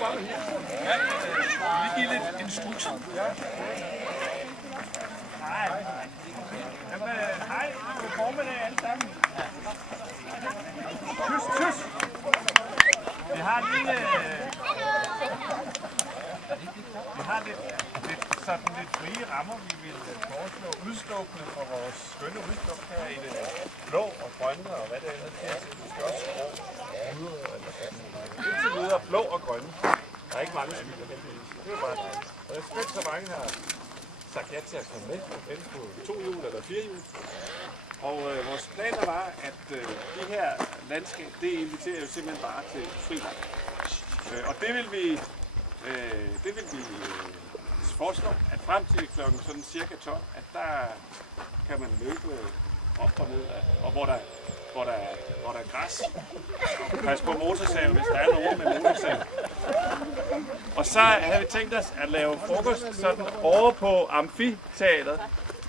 bare her. Ja, vi giver lidt instrukser. Hej. Hej, god formiddag alle sammen. Tys. Vi har lidt frie rammer, vi vil foreslå udslukkende for vores skønne udsluk her i det blå og grønne og hvad det ellers er. Vi skal også skrue indtil videre blå og grønne. Der er ikke mange skyer heldigvis. Det er bare dejligt. Og jeg synes, så mange har sagt ja til at komme med, enten på 2 hjul eller 4 hjul. Og vores planer var, at det her landskab, det inviterer jo simpelthen bare til friland. Og det vil vi foreslå, at frem til klokken sådan cirka 12, at der kan man løbe op og ned, og hvor der er græs. Pas på motorsav, hvis der er nogen med motorsav. Og så havde vi tænkt os at lave frokost sådan over på amfiteateret,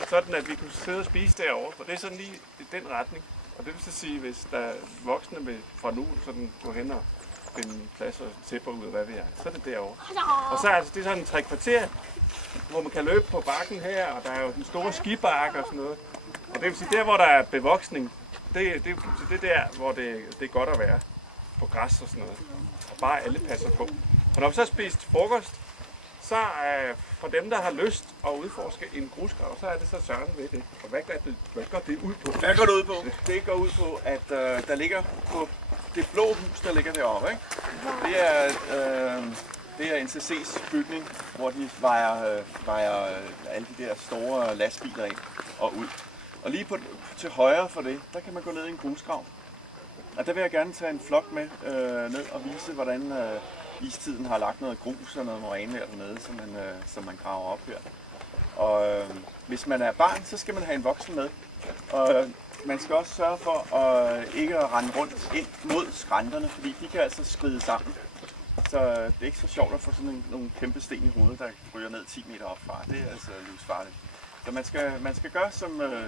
sådan at vi kunne sidde og spise derovre, for det er sådan lige i den retning. Og det vil så sige, hvis der er voksne vil fra nu sådan gå hen og finde plads og tæpper ud af hvad vi er, så er det derovre. Og så er det sådan en 3 kvarter, hvor man kan løbe på bakken her, og der er jo den store skibakke og sådan noget. Og det vil sige, der hvor der er bevoksning, det er der, hvor det er godt at være på græs og sådan noget. Og bare alle passer på. Og når vi så har spist frokost, så for dem, der har lyst at udforske en grusgrav, så er det så Søren ved det. Og hvad går det ud på? Hvad går det ud på? Det går ud på, at der ligger på det blå hus, der ligger deroppe, ikke? Det er NCC's bygning, hvor de vejer alle de der store lastbiler ind og ud. Og lige til højre for det, der kan man gå ned i en grusgrav. Og der vil jeg gerne tage en flok med ned og vise, hvordan istiden har lagt noget grus og noget moræneler dernede, som man graver op her. Og hvis man er barn, så skal man have en voksen med. Og man skal også sørge for ikke at rende rundt ind mod skrænterne, fordi de kan altså skride sammen. Så det er ikke så sjovt at få sådan nogle kæmpe sten i hovedet, der ryger ned 10 meter op fra. Det er altså livsfarligt. Så man skal gøre,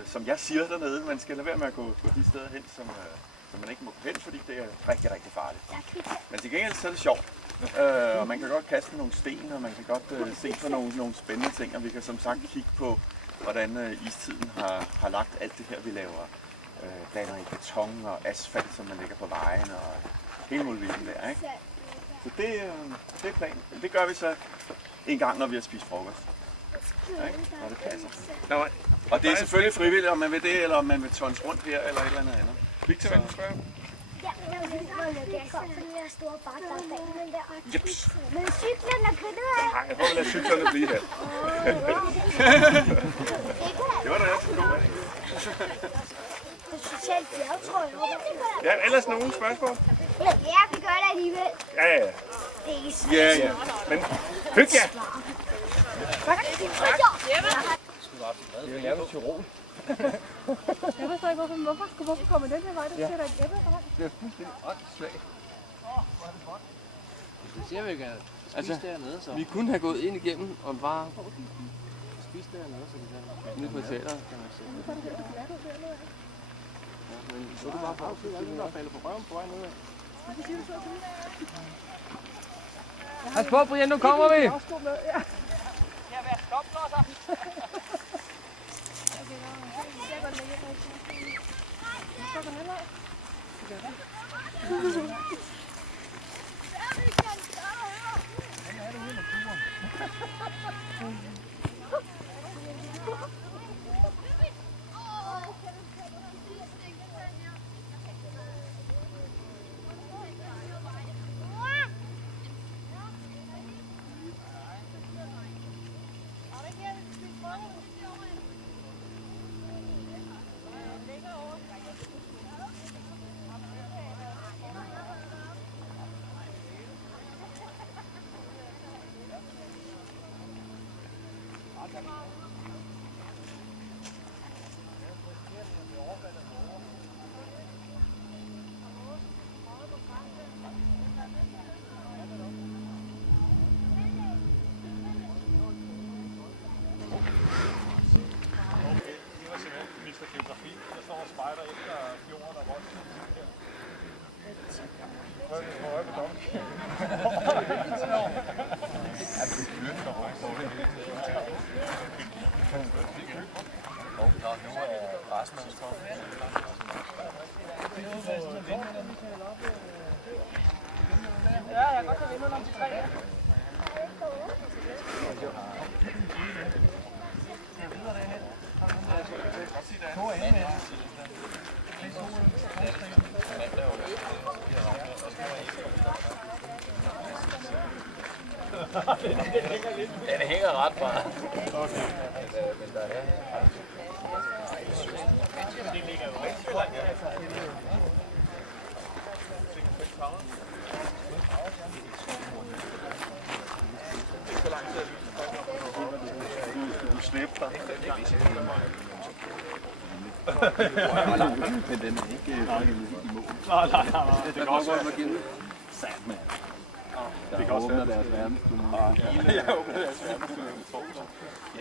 som jeg siger dernede. Man skal lade være med at gå de steder hen, som man ikke må gå hen, fordi det er rigtig, rigtig farligt. Men til gengæld så er det sjovt. Og man kan godt kaste nogle sten, og man kan godt se på nogle spændende ting. Og vi kan som sagt kigge på, hvordan istiden har lagt alt det her, vi laver. Danner i beton og asfalt, som man lægger på vejen, og hele muligheden der, ikke? Så det er planen. Det gør vi så en gang, når vi har spist frokost. Ja, når det passer. Og det er selvfølgelig frivilligt, om man vil det, eller om man vil tons rundt her, eller et eller andet andet. Victor, vil du spørge? Ja, jeg vil gerne komme på den her store bakke, der er bag den der. Jeps. Men cyklen er kønnet af. Nej, jeg får vel lade cyklerne blive her. Det var da også en god idé. Det er socialt bjerg, tror jeg. Ja, ellers nogle spørgsmål? Ja, vi gør det alligevel. Ja. Det er ikke svært. Ja. Men hyg jer! Tak. Det er lavet til ro. Jeg forstår ikke, hvorfor kommer den her vej? Der sætter et æble på. Det er fuldstændig åndssvagt. Det ser vi ikke at spise dernede, så. Vi kunne have gået ind igennem og bare Spise dernede, så vi kan. ned på teateret, kan man se. Ja, men så er du bare for Der falder på røven på vej nedad. Pas på, Brian, nu kommer vi! Geografi, der står og spejder efter fjorden og Roskilde her. Prøv at øje på dommen. jeg godt kan vinde under de 3 her. Den hænger ret meget. Okay. Men der er... Det ligger jo rigtig langt. Ikke så lang tid. Du slæbte dig. Men den er ikke i mål. Nej. Det kan også være. Sandt, mand. Det kan også være deres verdensturné. Jeg åbner deres verdensturné.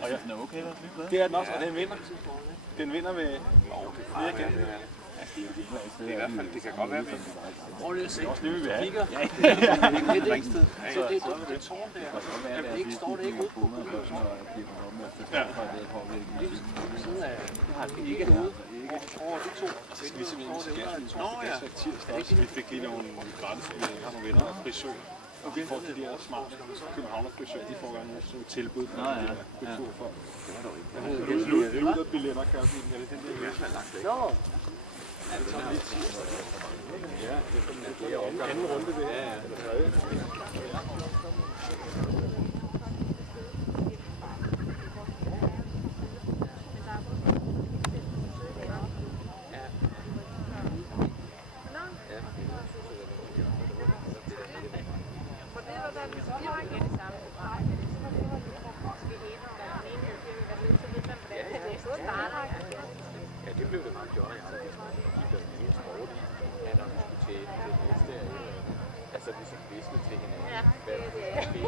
Og jeg er okay, der er flyet. Det er den også, og den vinder. Den vinder ved flere igen. Det er i hvert fald, det kan godt være, vi Prøv lige at se. også det, vi vil have. Kigger. Det er Ringsted. Så det er det tårn der. Jamen, ikke står det ikke ude på. Ja. Lige ved siden af. Det har det ikke ude. Over de to. Og så skal vi simpelthen til gasværk. Nå ja. Tirsdag også. Vi fik lige nogle gratis, vi har nogle venner af frisør. Og vi får de der smart københavnerfrisør, de får gerne nogle tilbud på de der kulturfolk. Det er ud af billetter, kan jeg sige. Er det den der løsning? Nå! Ja, det tager lidt tid. Ja, det er anden runde ved. Ja. Ja, det blev det nok, John og jeg. De blev helt sport i, at når vi skulle til det næste, altså ligesom viskede til hinanden, hvad der skulle ske.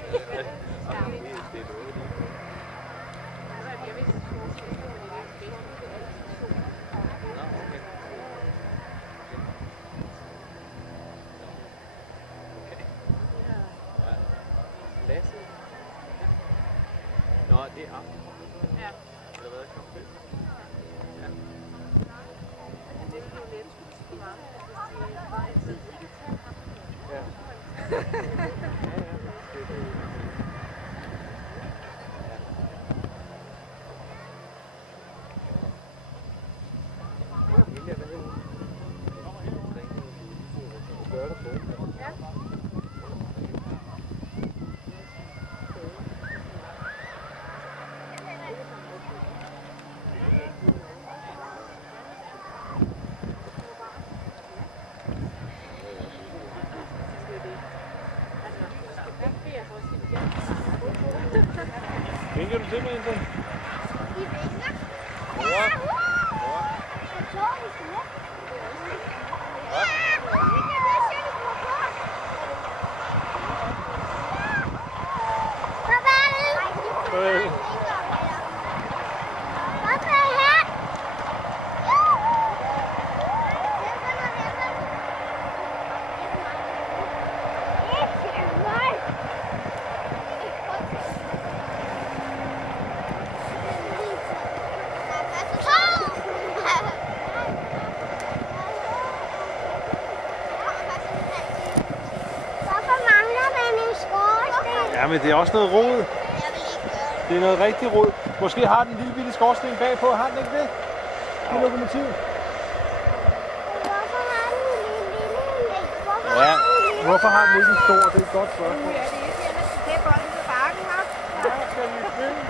Og det er noget, Lasse? Nå, det er aften. Ja. Eller hvad? Kom til? Ja. Det er jo lidt for meget. Ja. Vinker du til mig, Enten? I vinker. Mor? Jeg tror, vi skal med. Ja, vi kan bare se, det kommer på. Farvel. Hvad skal jeg have? Ja, men det er også noget rod. Det er noget rigtig rod. Måske har den en lille bitte skorsten bagpå. Har den ikke det? Det er lokomotiv. Ja, hvorfor har den ikke en stor? Det er et godt spørgsmål. Ja, det er irriterende, at man skal tage bolden på bakken her. Ja, skal vi spille?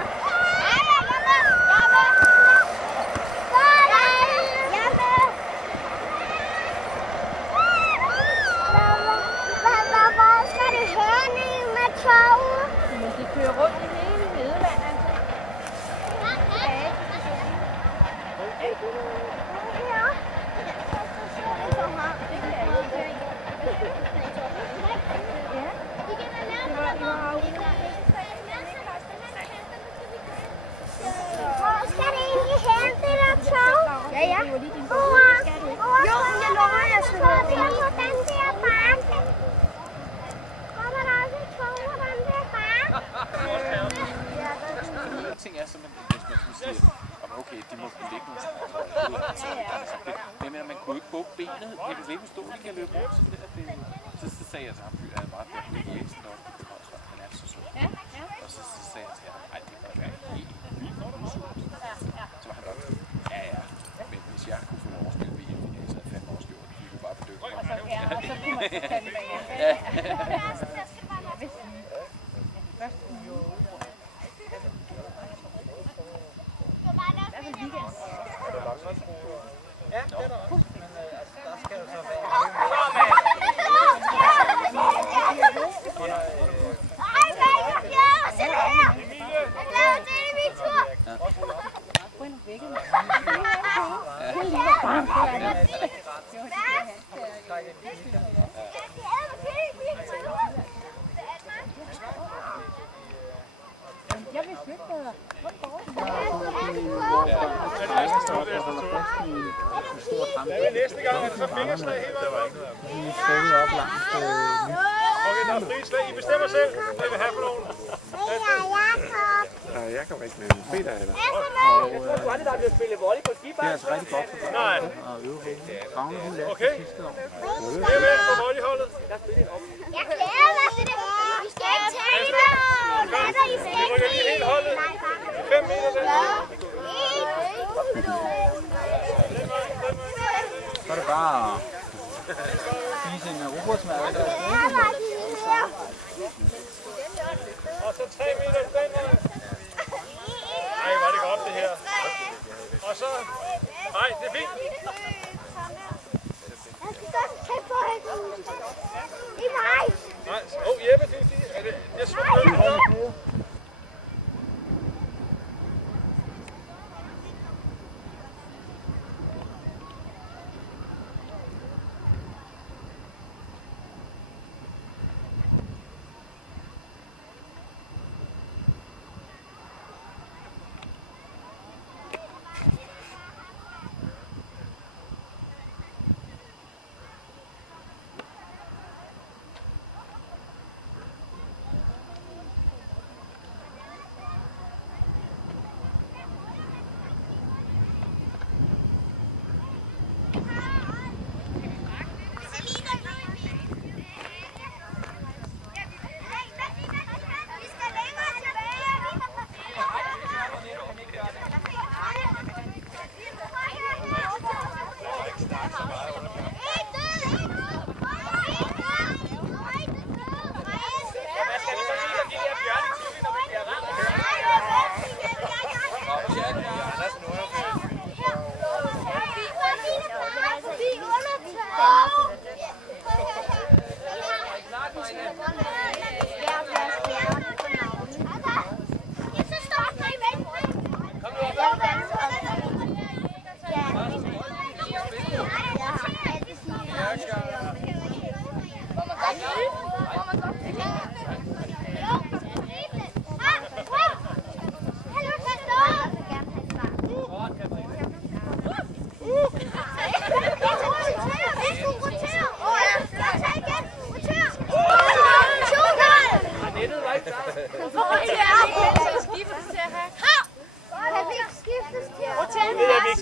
Men de kører rundt i hele Nederland, altså. Tilbage til stationen. Hvor skal det egentlig hen, det der tog? Ja, ja. Jo, jeg lover, jeg skal få det på den der bakke. Kommer der også et tog på den der bakke? En ting er simpelthen, hvis man skulle sige, okay, de må kunne ligge noget. Men man kunne ikke bukke benet. Jeg kan ikke forstå, at de kan løbe rundt sådan der. Så sagde jeg til ham, at jeg bare der. Ja. Næste gang er det så fingerslag hele vejen. Okay, der er fri slag. I bestemmer selv, hvad I vil have for nogen. Nej, jeg kommer ikke med. Peter er der. Jeg tror aldrig, der er blevet spillet volley på skibakken. Det er altså rigtig godt for Nej. at øve hende. Ravne, hun lærte Okay. det sidste år. Det er vel på volleyholdet. Jeg glæder mig til det. Vi skal ikke tale med. Vi rykker lige helt holdet. 5 meter den. Så er det bare at spise en robotsmad. Og så 3 meter den vej. Ej, var det godt det her. Og så... Nej, det er fint. Nej, Jeppe, du siger... Jeg slutter.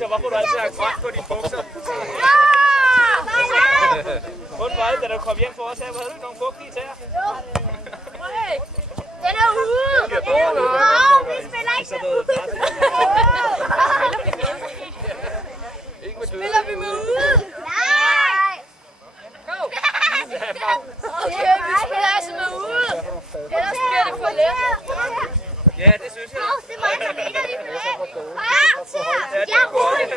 Hvorfor du altid har grønt på dine bukser? Hvordan var det, da du kom hjem for os her? Havde du ikke nogen fugtige tæer? Den er ude! Vi spiller ikke med ude! Spiller vi med ude? Nej! Go! Vi spiller altså med ude! Ellers bliver det for let. Ja, det synes jeg. Det var ikke så lidt, at vi blev. Jeg er roligt.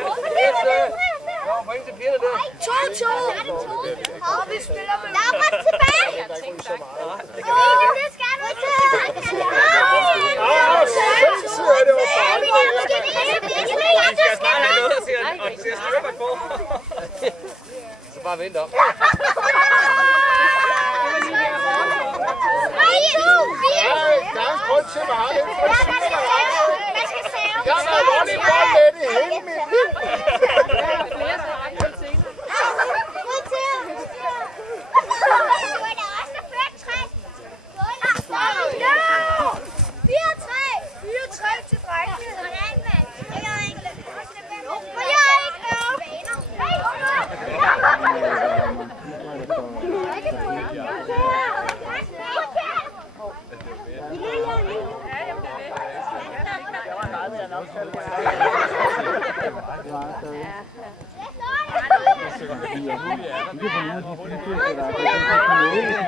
Point til pigerne der. 2-2. Og vi spiller med Laura tilbage. Det skal du til. Vi skal snart have noget at se at styre på. Så bare vent op. Der er en grund til meget. Man skal save. Jeg har været volleyball med det hele mit liv.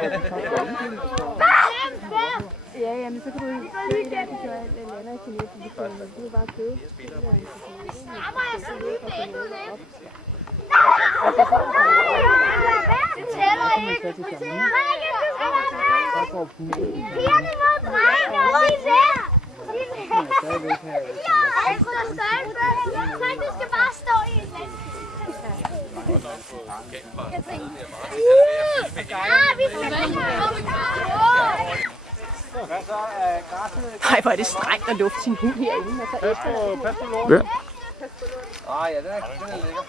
Ja. Lille, så kan du lige der, det gør alt, eller andet i Genève, fordi du kan bare købe. Strammer jeg så lige dækket lidt? Det tæller ikke. Rikke, du skal være med. Pigerne må drenge, og lige der. Nej, du skal bare stå i en land. Nej, hvor er det strengt at lufte sin hund herinde. Pas på lorten. Ja, den er lækker.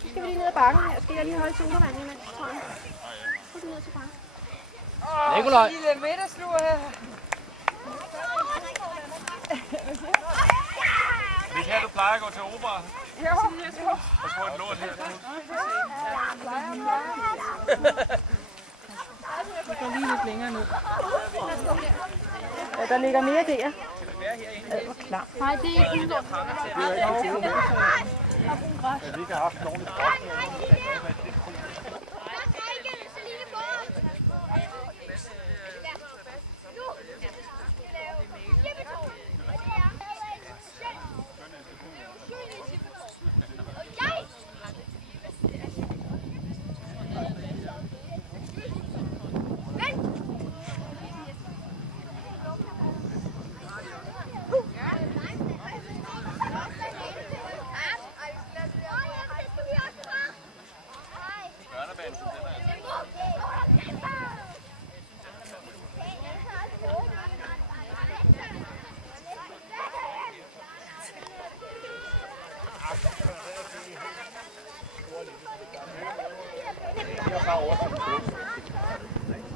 Så skal vi lige ned ad bakken her. Skal jeg lige holde sodavand imens, tror jeg. Så skal vi ned til bakken. Nikolaj. Lille middagslur her. Det er her, du plejer at gå til opera. Jo. Og få et lort her. Vi går lige lidt længere ned. Ja, der ligger mere der. Klar. Nej, det er ikke udlånt. Vi kan have haft en ordentlig krop.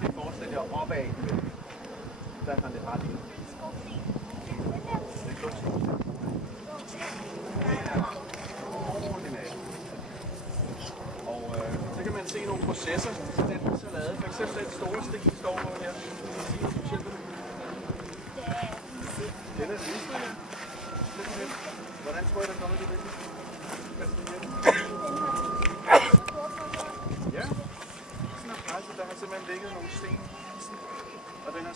Det forestiller jeg opad. Der har det ret i. Og så kan man se nogle processer, den så lavet. For eksempel den store stik, der står her. Den er lysende. Hvordan tror jeg, der kommer til det? Ja, sådan er presset. Der har simpelthen ligget nogle sten. Og den er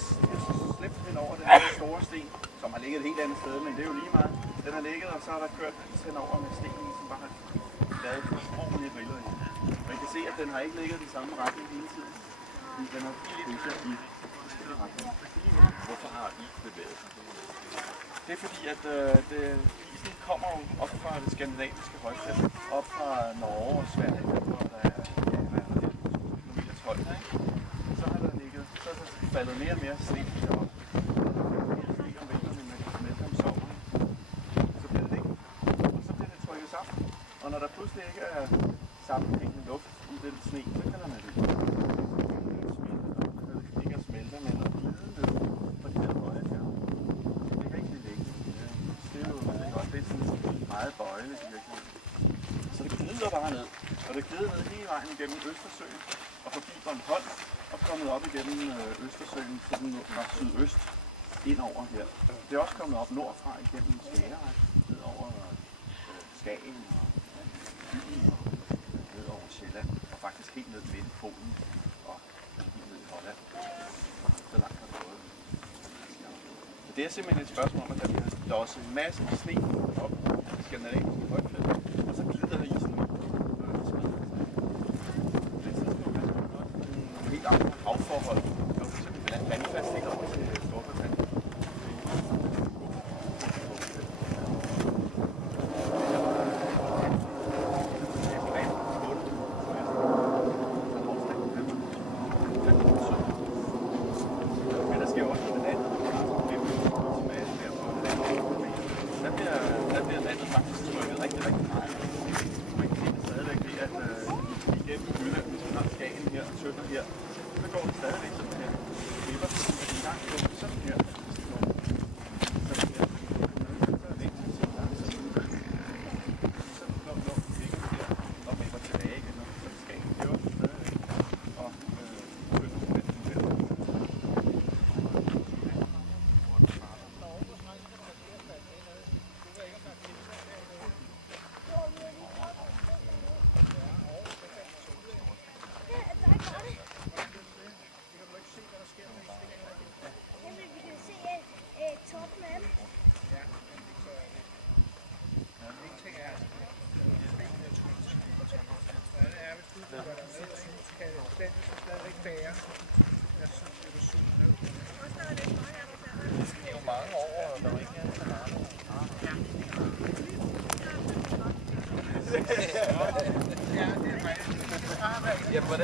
slæbt hen over den her store sten, som har ligget et helt andet sted, men det er jo lige meget. Den har ligget, og så har der kørt is hen over med stenen, som bare har lavet ordentlige riller i. Man kan se, at den har ikke ligget i samme retning hele tiden. Den har krydset i forskellige retninger. Hvorfor har is bevæget sig? Det er fordi, at isen kommer jo op fra det skandinaviske højfjeld, op fra Norge og Sverige, hvor der er kilometers højde. Så har der ligget, så er der faldet mere og mere sne deroppe. Ikke om vinteren, men smelter om sommeren. Så bliver det ikke, og så bliver det trykket sammen. Og når der pludselig ikke er sammenhængende luft i den sne, så kalder man det ikke at smelte, men at glide ned på de her høje bjerge. Det kan ikke blive liggende. Det er jo det er sådan meget bøjeligt i virkeligheden. Så det glider bare ned, og det glider ned hele vejen igennem Østersøen og forbi Bornholm og kommet op igennem Østersøen sådan fra sydøst indover her. Det er også kommet op nordfra igennem Skagerrak, ned over Skagen og Fyn og ned over Sjælland og faktisk helt ned midt i Polen og helt ned i Holland. Så langt har det gået. Så det er simpelthen et spørgsmål om, at der bliver losset en masse sne op i skandinaviske højfjeld, og så glider der isen ud. Det er nogle helt andre havforhold. Det er for eksempel vandfast helt over til Storbritannien. Men der sker også noget andet. Der bliver vandet faktisk trykket rigtig meget Nu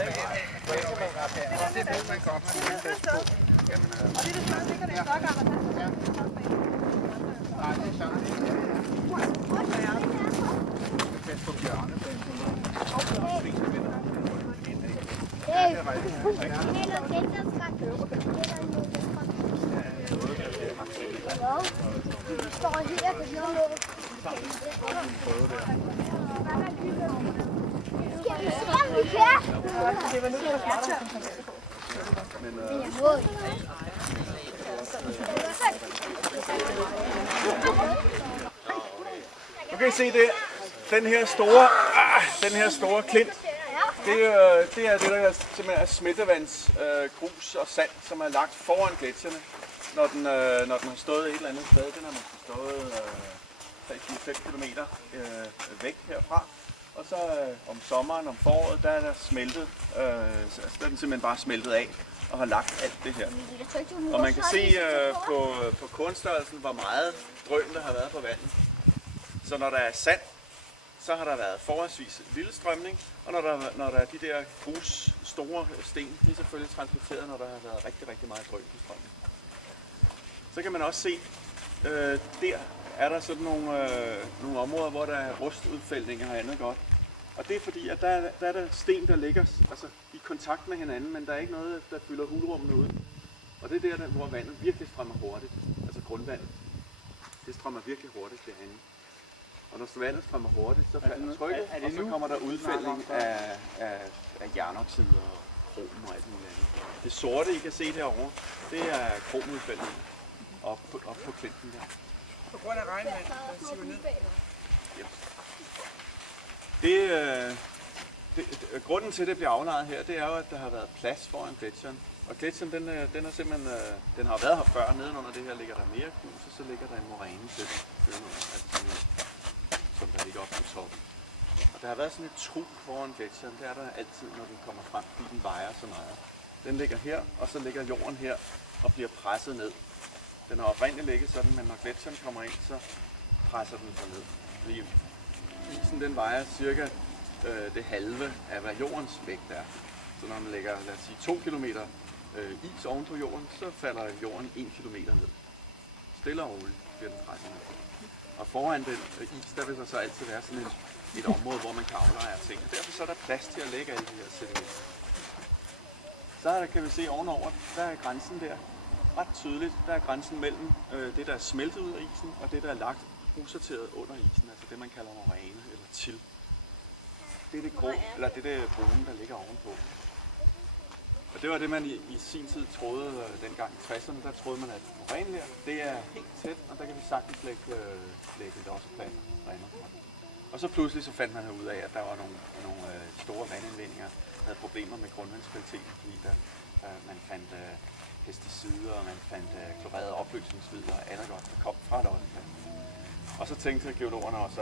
kan I se det. Den her store klint. Det er det, der simpelthen er smeltevandsgrus og sand, som er lagt foran gletsjerne, når den har stået et eller andet sted. Den har måske stået 3-4-5 km væk herfra. Og så om sommeren, om foråret, der er der smeltet, der er den simpelthen bare smeltet af og har lagt alt det her. Og man kan se på kornstørrelsen, hvor meget drøn der har været på vandet. Så når der er sand, så har der været forholdsvis lille strømning, og når der er de der grus, store sten, de er selvfølgelig transporteret, når der har været rigtig, rigtig meget drøn på strømning. Så kan man også se, der er der sådan nogle områder, hvor der er rustudfældninger og andet godt. Og det er fordi, at der er der sten, der ligger altså, i kontakt med hinanden, men der er ikke noget, der fylder hulrummene ud. Og det er der, hvor vandet virkelig strømmer hurtigt, altså grundvandet. Det strømmer virkelig hurtigt derinde. Og når vandet strømmer hurtigt, så falder trykket, og så kommer der udfældning af jernoxid og krom og alt muligt andet. Det sorte, I kan se derovre, det er kromudfældning op på klinten der. På grund af regnvand, der siver ned. Grunden til, at det bliver aflejet her, det er jo, at der har været plads foran gletsjeren. Og gletsjeren, den er simpelthen, den har været her før. Nedenunder det her ligger der mere grus, og så ligger der en moræne til som der ligger op på toppen. Og der har været sådan et trug foran gletsjeren. Det er der altid, når den kommer frem, fordi den vejer så meget. Den ligger her, og så ligger jorden her og bliver presset ned. Den har oprindeligt ligget sådan, men når gletsjeren kommer ind, så presser den sig ned. Fordi isen den vejer cirka det halve af hvad jordens vægt er. Så når man lægger, lad os sige, 2 km is oven på jorden, så falder jorden 1 km ned. Stille og roligt bliver den presset ned. Og foran den is, der vil der så altid være sådan et område, hvor man kan aflejre ting. Og derfor så er der plads til at lægge alle de her sedimenter. Så er der, kan vi se ovenover, der er grænsen der. Ret tydeligt, der er grænsen mellem det, der er smeltet ud af isen, og det, der er lagt usorteret under isen, altså det, man kalder moræne eller til. Det er det grå, eller det der brune, der ligger ovenpå. Og det var det, man i sin tid troede, dengang i 60'erne, der troede man, at moræneler, det er helt tæt, og der kan vi sagtens lægge det også plads og andet. Og så pludselig så fandt man ud af, at der var nogle store vandindvindinger, der havde problemer med grundvandskvaliteten, fordi man fandt pesticider, og man fandt klorerede opløsningsmidler og andet godt, der kom fra Lolland. Og så tænkte geologerne også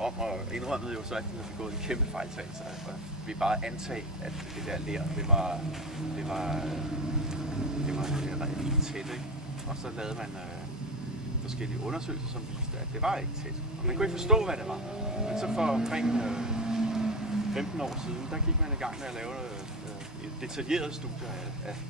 om, og indrømmede jo så, at de havde begået en kæmpe fejltagelse. Og vi bare antag, at det der ler, det var helt tæt, ikke? Og så lavede man forskellige undersøgelser, som viste, at det var ikke tæt. Og man kunne ikke forstå, hvad det var. Men så for omkring 15 år siden, der gik man i gang med at lave et detaljeret studie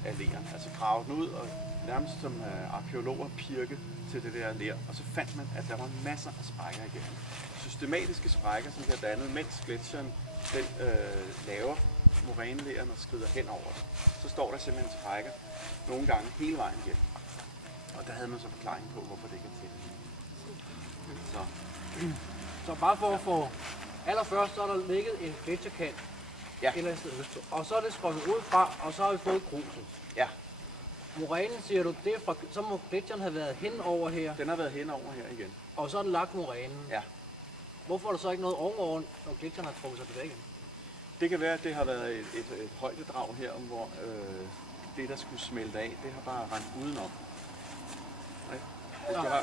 af leren. Altså grave den ud og nærmest som arkeologer pirke til det der ler. Og så fandt man, at der var masser af sprækker igennem. Systematiske sprækker, som bliver dannet, mens gletsjeren den laver moræneleren og skrider hen over det. Så står der simpelthen sprækker nogle gange hele vejen igennem. Og der havde man så forklaring på, hvorfor det ikke er tæt. Så bare for at få allerførst, så er der ligget en gletsjerkant et eller andet sted øst. Og så er det sprunget ud fra, og så har vi fået gruset. Ja. Morænen, siger du, det er fra, så må gletsjeren have været hen over her. Den har været hen over her igen. Og så er den lagt morænen. Ja. Hvorfor er der så ikke noget ovenover, når gletsjeren har trukket sig tilbage igen? Det kan være, at det har været et højdedrag her, hvor det, der skulle smelte af, det har bare rendt udenom.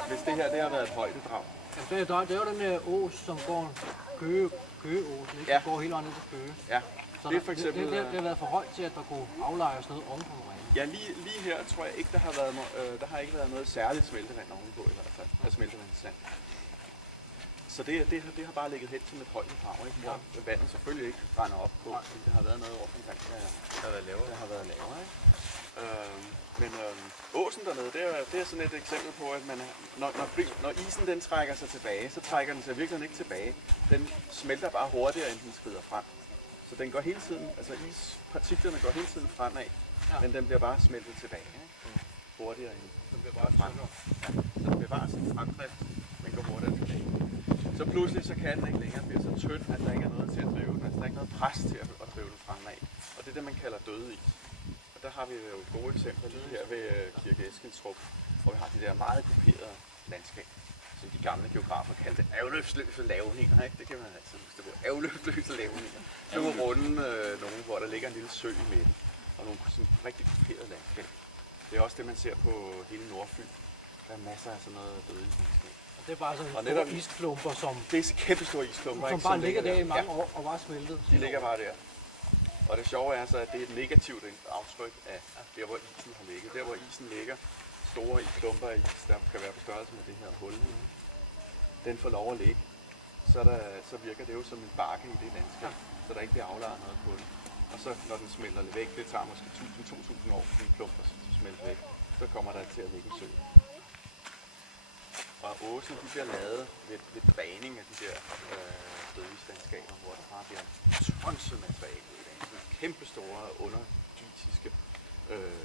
Hvis det her det har været et højdedrag. Ja, det er jo den der ås, som går Køgeåsen, ikke? Ja. Går hele vejen ned til Køge. Ja. Så det, for eksempel, det har været for højt til, at der kunne aflejres noget ovenpå morænen. Ja, lige her tror jeg ikke, der har ikke været noget særligt smeltevand ovenpå i hvert fald. Altså smeltevand i sand. Så det har bare ligget hen som et højdedrag, ikke? Hvor vandet selvfølgelig ikke brænder op på, fordi der har været noget rundt omkring, der har været lavere. Ikke? Men åsen dernede, det er sådan et eksempel på, at når isen den trækker sig tilbage, så trækker den sig virkelig ikke tilbage. Den smelter bare hurtigere, end den skrider frem. Så den går hele tiden, altså ispartiklerne går hele tiden fremad, men den bliver bare smeltet tilbage. Ikke? Hurtigere end den bliver bare frem. Så den bevarer sin fremdrift, men går hurtigere tilbage. Så pludselig så kan den ikke længere blive så tynd, at der ikke er noget til at drive den. Altså der er ikke noget pres til at drive den fremad. Og det er det, man kalder døde is. Og der har vi jo et gode eksempel lige her ved Kirke Eskilstrup, hvor vi har det der meget kuperede landskab, som de gamle geografer kaldte afløbsløse lavninger. Ikke? Det kan man altid huske på. Afløbsløse lavninger. Nogle runde, nogle, hvor der ligger en lille sø i midten, og nogle sådan rigtig kuperede landskab. Det er også det, man ser på hele Nordfyn. Der er masser af sådan noget døde islandskab. Og det er bare sådan store isklumper, som... Det er kæmpe store isklumper, som bare ligger der i mange år og bare smeltet. De ligger bare der. Og det sjove er så, at det er et negativt aftryk af der, hvor isen har ligget. Der, hvor isen ligger, store klumper af is, der kan være på størrelse med det her hul. Den får lov at ligge. Så virker det jo som en bakke i det landskab, så der ikke bliver aflejret noget på det. Og så når den smelter lidt væk, det tager måske 1000-2000 år, for en klumper smelter væk, så kommer der til at ligge en sø. Og åsen, de bliver lavet ved dræning af de der dødislandskaber, hvor der bare bliver tonset materiale ud af. Kæmpe store underdytiske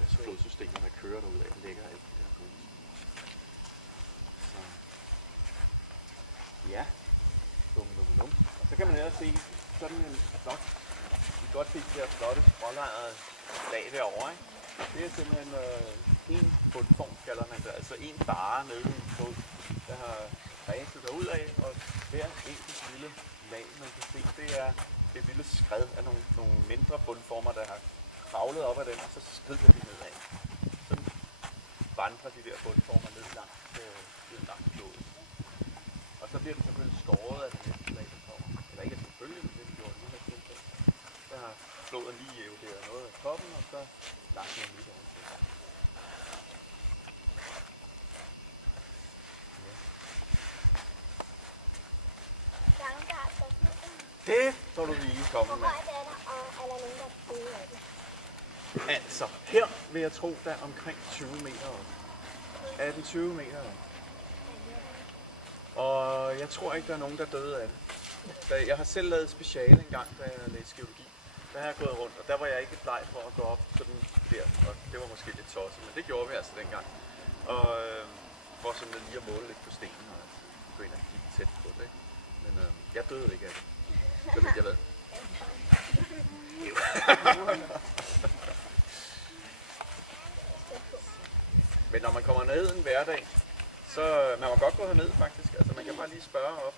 flodsystemer, der kører derudad og lægger alt det der grus. Så ja, dum. Og så kan man ellers se sådan en flot, godt se de der flotte strålejrede lag derovre, ikke? Det er simpelthen en bundform, kalder man det, altså en bare nede i en flod, der har ræset derudad, og hver enkelt lille lag, man kan se, det er et lille skred af nogle mindre bundformer, der har kravlet op ad den, og så skrider de nedad. Så vandrer de der bundformer ned langs floden. Og så bliver den selvfølgelig skåret af det næste lag, der kommer. Eller ikke selvfølgelig, men det er gjort nu her tilfælde. Der har floden lige eroderet noget af toppen, og så lagt den lidt ovenpå. Det får du lige komme med. Altså, her vil jeg tro, der er omkring 20 meter op. 18-20 meter op. Og jeg tror ikke, der er nogen, der døde af det. Jeg har selv lavet speciale en gang, da jeg læste geologi. Der har jeg gået rundt, og der var jeg ikke bleg for at gå op sådan der. Og det var måske lidt tosset, men det gjorde vi altså dengang. Og for sådan lige at måle lidt på stenen, og gå ind og kigge tæt på det. Men jeg døde ikke af det. Så vidt jeg ved. Men når man kommer ned en hverdag, så man må godt gå herned faktisk. Altså man kan bare lige spørge op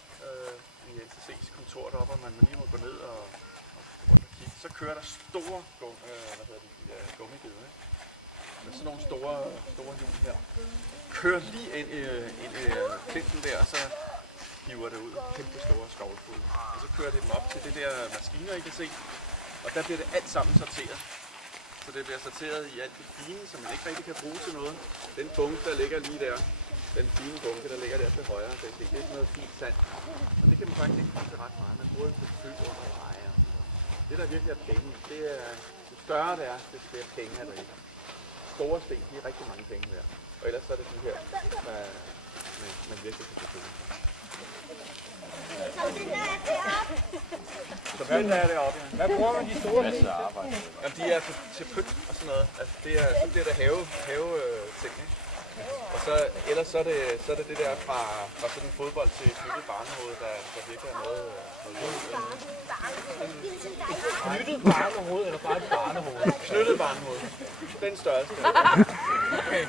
i NCC's kontor deroppe, og man lige må gå ned og rundt og kigge. Så kører der store gummigeder, med sådan nogle store hjul her. Kører lige ind i klinten der, og så hiver det ud. Kæmpe store skovlfulde. Og så kører det dem op til det der maskiner, I kan se. Og der bliver det alt sammen sorteret. Så det bliver sorteret i alt det fine, som man ikke rigtig kan bruge til noget. Den bunke, der ligger lige der, den fine bunke, der ligger der til højre, det er sådan noget fint sand. Og det kan man faktisk ikke bruge til ret meget. Man bruger det til fyld under veje. Det der virkelig er penge, det er, jo større det er, det flere penge er der ikke. Store sten, de er rigtig mange penge værd. Og ellers så er det de her, man virkelig kan få penge for. Så hvad er det oppe? Hvad bruger man de store sten? Jamen, de er til pynt og sådan noget. Altså, så bliver der have ting, ikke? Og så, ellers så er det der fra sådan en fodbold til knyttet barnehoved, der virkelig er noget Knyttet barnehoved eller bare et barnehoved? Knyttet barnehoved. Den størrelse. Okay.